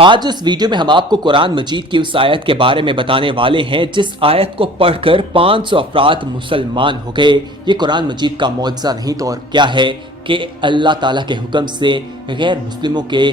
آج اس ویڈیو میں ہم آپ کو قرآن مجید کی اس آیت کے بارے میں بتانے والے ہیں جس آیت کو پڑھ کر 500 افراد مسلمان ہو گئے۔ یہ قرآن مجید کا معجزہ نہیں تو اور کیا ہے کہ اللہ تعالیٰ کے حکم سے غیر مسلموں کے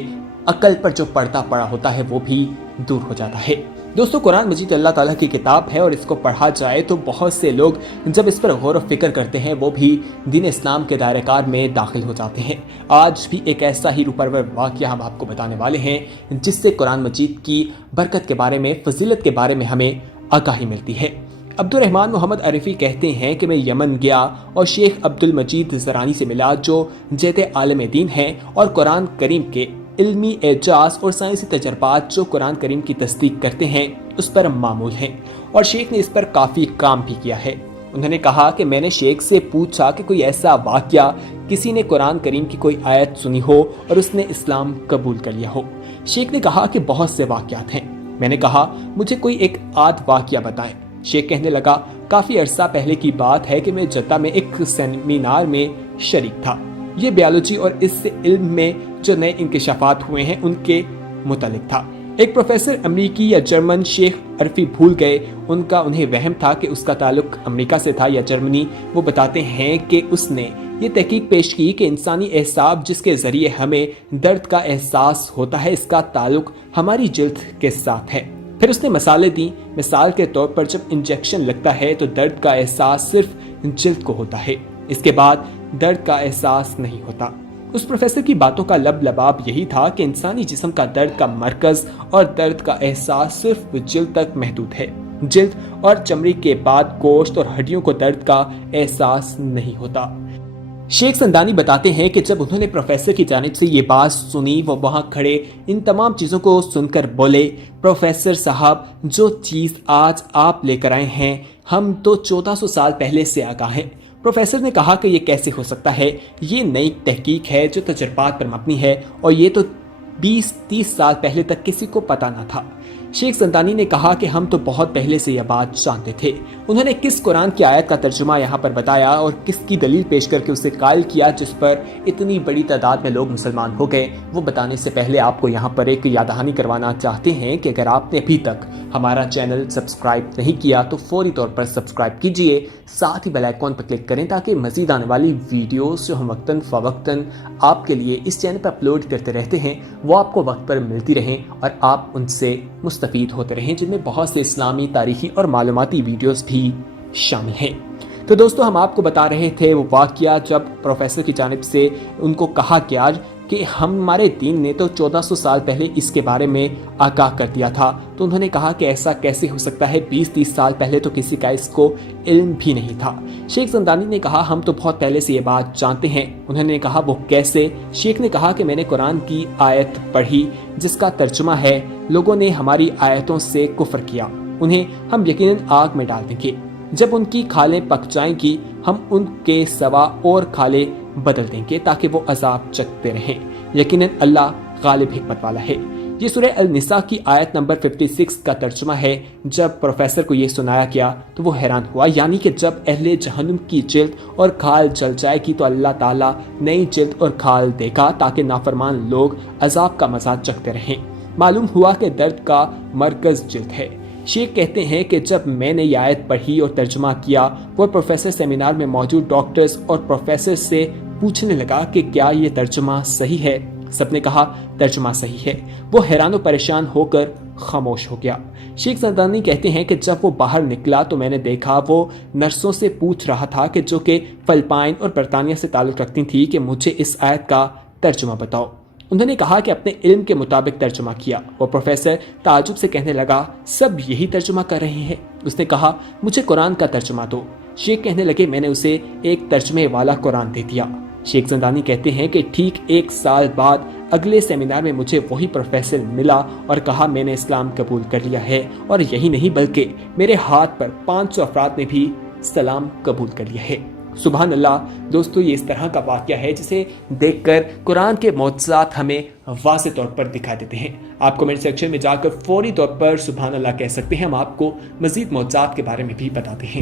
عقل پر جو پردہ پڑا ہوتا ہے وہ بھی دور ہو جاتا ہے۔ دوستو، قرآن مجید اللہ تعالیٰ کی کتاب ہے اور اس کو پڑھا جائے تو بہت سے لوگ جب اس پر غور و فکر کرتے ہیں وہ بھی دین اسلام کے دائرہ کار میں داخل ہو جاتے ہیں۔ آج بھی ایک ایسا ہی روپرور واقعہ ہم آپ کو بتانے والے ہیں جس سے قرآن مجید کی برکت کے بارے میں، فضیلت کے بارے میں ہمیں آگاہی ملتی ہے۔ عبد الرحمن محمد عرفی کہتے ہیں کہ میں یمن گیا اور شیخ عبد المجید زرانی سے ملا جو جیت عالم دین ہیں اور قرآن کریم کے علمی اعجاز اور سائنسی تجربات جو قرآن کریم کی تصدیق کرتے ہیں اس پر معمول ہیں، اور شیخ نے اس پر کافی کام بھی کیا ہے۔ انہوں نے کہا کہ میں نے شیخ سے پوچھا کہ کوئی ایسا واقعہ کسی نے قرآن کریم کی کوئی آیت سنی ہو اور اس نے اسلام قبول کر لیا ہو۔ شیخ نے کہا کہ بہت سے واقعات ہیں۔ میں نے کہا مجھے کوئی ایک آدھ واقعہ بتائیں۔ شیخ کہنے لگا کافی عرصہ پہلے کی بات ہے کہ میں جدہ میں ایک سیمینار میں شریک تھا۔ یہ بیالوجی اور اس سے علم میں جو نئے انکشافات ہوئے ہیں ان کے متعلق تھا۔ ایک پروفیسر امریکی یا جرمن، شیخ عرفی بھول گئے انہیں وہم تھا کہ اس کا تعلق امریکہ سے تھا یا جرمنی۔ وہ بتاتے ہیں کہ اس نے یہ تحقیق پیش کی کہ انسانی اعصاب جس کے ذریعے ہمیں درد کا احساس ہوتا ہے اس کا تعلق ہماری جلد کے ساتھ ہے۔ پھر اس نے مثالیں دی۔ مثال کے طور پر جب انجیکشن لگتا ہے تو درد کا احساس صرف جلد کو ہوتا ہے، اس کے بعد درد کا احساس نہیں ہوتا۔ اس پروفیسر کی باتوں کا لباب یہی تھا کہ انسانی جسم کا درد کا مرکز اور درد کا احساس صرف جلد تک محدود ہے۔ جلد اور چمڑی کے بعد گوشت اور ہڈیوں کو درد کا احساس نہیں ہوتا۔ شیخ زندانی بتاتے ہیں کہ جب انہوں نے پروفیسر کی جانب سے یہ بات سنی وہ وہاں کھڑے ان تمام چیزوں کو سن کر بولے، پروفیسر صاحب جو چیز آج آپ لے کر آئے ہیں ہم تو 1400 سال پہلے سے آگاہ ہیں۔ پروفیسر نے کہا کہ یہ کیسے ہو سکتا ہے، یہ نئی تحقیق ہے جو تجربات پر مبنی ہے اور یہ تو 20-30 سال پہلے تک کسی کو پتا نہ تھا۔ شیخ زندانی نے کہا کہ ہم تو بہت پہلے سے یہ بات جانتے تھے۔ انہوں نے کس قرآن کی آیت کا ترجمہ یہاں پر بتایا اور کس کی دلیل پیش کر کے اسے قائل کیا جس پر اتنی بڑی تعداد میں لوگ مسلمان ہو گئے، وہ بتانے سے پہلے آپ کو یہاں پر ایک یاد دہانی کروانا چاہتے ہیں کہ اگر آپ نے ابھی تک ہمارا چینل سبسکرائب نہیں کیا تو فوری طور پر سبسکرائب کیجئے، ساتھ ہی بیل آئیکن پر کلک کریں تاکہ مزید آنے والی ویڈیوز جو ہم وقتاً فوقتاً آپ کے لیے اس چینل پر اپلوڈ کرتے رہتے ہیں وہ آپ کو وقت پر ملتی رہیں اور آپ ان سے مستفید ہوتے رہیں، جن میں بہت سے اسلامی، تاریخی اور معلوماتی ویڈیوز بھی شامل ہیں۔ تو دوستو، ہم آپ کو بتا رہے تھے وہ واقعہ جب پروفیسر کی جانب سے ان کو کہا گیا کہ ہمارے دین نے تو 1400 سال پہلے اس کے بارے میں آگاہ کر دیا تھا، تو انہوں نے کہا کہ ایسا کیسے ہو سکتا ہے، 20-30 سال پہلے تو کسی کا اس کو علم بھی نہیں تھا۔ شیخ زندانی نے کہا ہم تو بہت پہلے سے یہ بات جانتے ہیں۔ انہوں نے کہا وہ کیسے؟ شیخ نے کہا کہ میں نے قرآن کی آیت پڑھی جس کا ترجمہ ہے لوگوں نے ہماری آیتوں سے کفر کیا، انہیں ہم یقیناً آگ میں ڈال دیں گے، جب ان کی کھالیں پک جائیں گی ہم ان کے سوا اور کھالیں بدل دیں گے تاکہ وہ عذاب چکتے رہیں، یقیناً اللہ غالب حکمت والا ہے۔ یہ سورہ النساء کی آیت نمبر 56 کا ترجمہ ہے۔ جب پروفیسر کو یہ سنایا گیا تو وہ حیران ہوا، یعنی کہ جب اہل جہنم کی جلد اور کھال جل جائے گی تو اللہ تعالیٰ نئی جلد اور کھال دے گا تاکہ نافرمان لوگ عذاب کا مزہ چکھتے رہیں۔ معلوم ہوا کہ درد کا مرکز جلد ہے۔ شیخ کہتے ہیں کہ جب میں نے یہ آیت پڑھی اور ترجمہ کیا وہ پروفیسر سیمینار میں موجود ڈاکٹرز اور پروفیسر سے پوچھنے لگا کہ کیا یہ ترجمہ صحیح ہے؟ سب نے کہا ترجمہ صحیح ہے۔ وہ حیران و پریشان ہو کر خاموش ہو گیا۔ شیخ زندانی کہتے ہیں کہ جب وہ باہر نکلا تو میں نے دیکھا وہ نرسوں سے پوچھ رہا تھا کہ جو کہ فلپائن اور برطانیہ سے تعلق رکھتی تھی کہ مجھے اس آیت کا ترجمہ بتاؤ۔ انہوں نے کہا کہ اپنے علم کے مطابق ترجمہ کیا۔ وہ پروفیسر تعجب سے کہنے لگا سب یہی ترجمہ کر رہے ہیں؟ اس نے کہا مجھے قرآن کا ترجمہ دو۔ شیخ کہنے لگے میں نے اسے ایک ترجمے والا قرآن دے دیا۔ شیخ زندانی کہتے ہیں کہ ٹھیک 1 سال بعد اگلے سیمینار میں مجھے وہی پروفیسر ملا اور کہا میں نے اسلام قبول کر لیا ہے، اور یہی نہیں بلکہ میرے ہاتھ پر 500 افراد نے بھی اسلام قبول کر لیا ہے۔ سبحان اللہ۔ دوستو، یہ اس طرح کا واقعہ ہے جسے دیکھ کر قرآن کے معجزات ہمیں واضح طور پر دکھائی دیتے ہیں۔ آپ کمنٹ سیکشن میں جا کر فوری طور پر سبحان اللہ کہہ سکتے ہیں، ہم آپ کو مزید معجزات کے بارے میں بھی بتاتے ہیں۔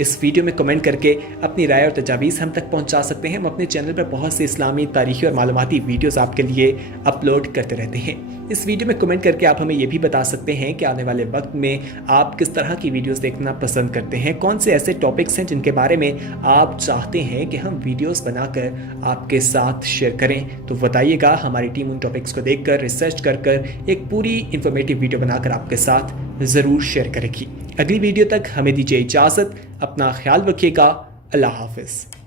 اس ویڈیو میں کمنٹ کر کے اپنی رائے اور تجاویز ہم تک پہنچا سکتے ہیں۔ ہم اپنے چینل پر بہت سے اسلامی، تاریخی اور معلوماتی ویڈیوز آپ کے لیے اپلوڈ کرتے رہتے ہیں۔ اس ویڈیو میں کمنٹ کر کے آپ ہمیں یہ بھی بتا سکتے ہیں کہ آنے والے وقت میں آپ کس طرح کی ویڈیوز دیکھنا پسند کرتے ہیں، کون سے ایسے ٹاپکس ہیں جن کے بارے میں آپ چاہتے ہیں کہ ہم ویڈیوز بنا کر آپ کے ساتھ شیئر کریں۔ تو بتائیے گا، ہماری ٹیم ان ٹاپکس کو دیکھ کر، ریسرچ کر ایک پوری انفارمیٹیو ویڈیو بنا کر آپ کے ساتھ ضرور شیئر کرے گی۔ اگلی ویڈیو تک ہمیں دیجیے اجازت، اپنا خیال رکھیے گا، اللہ حافظ۔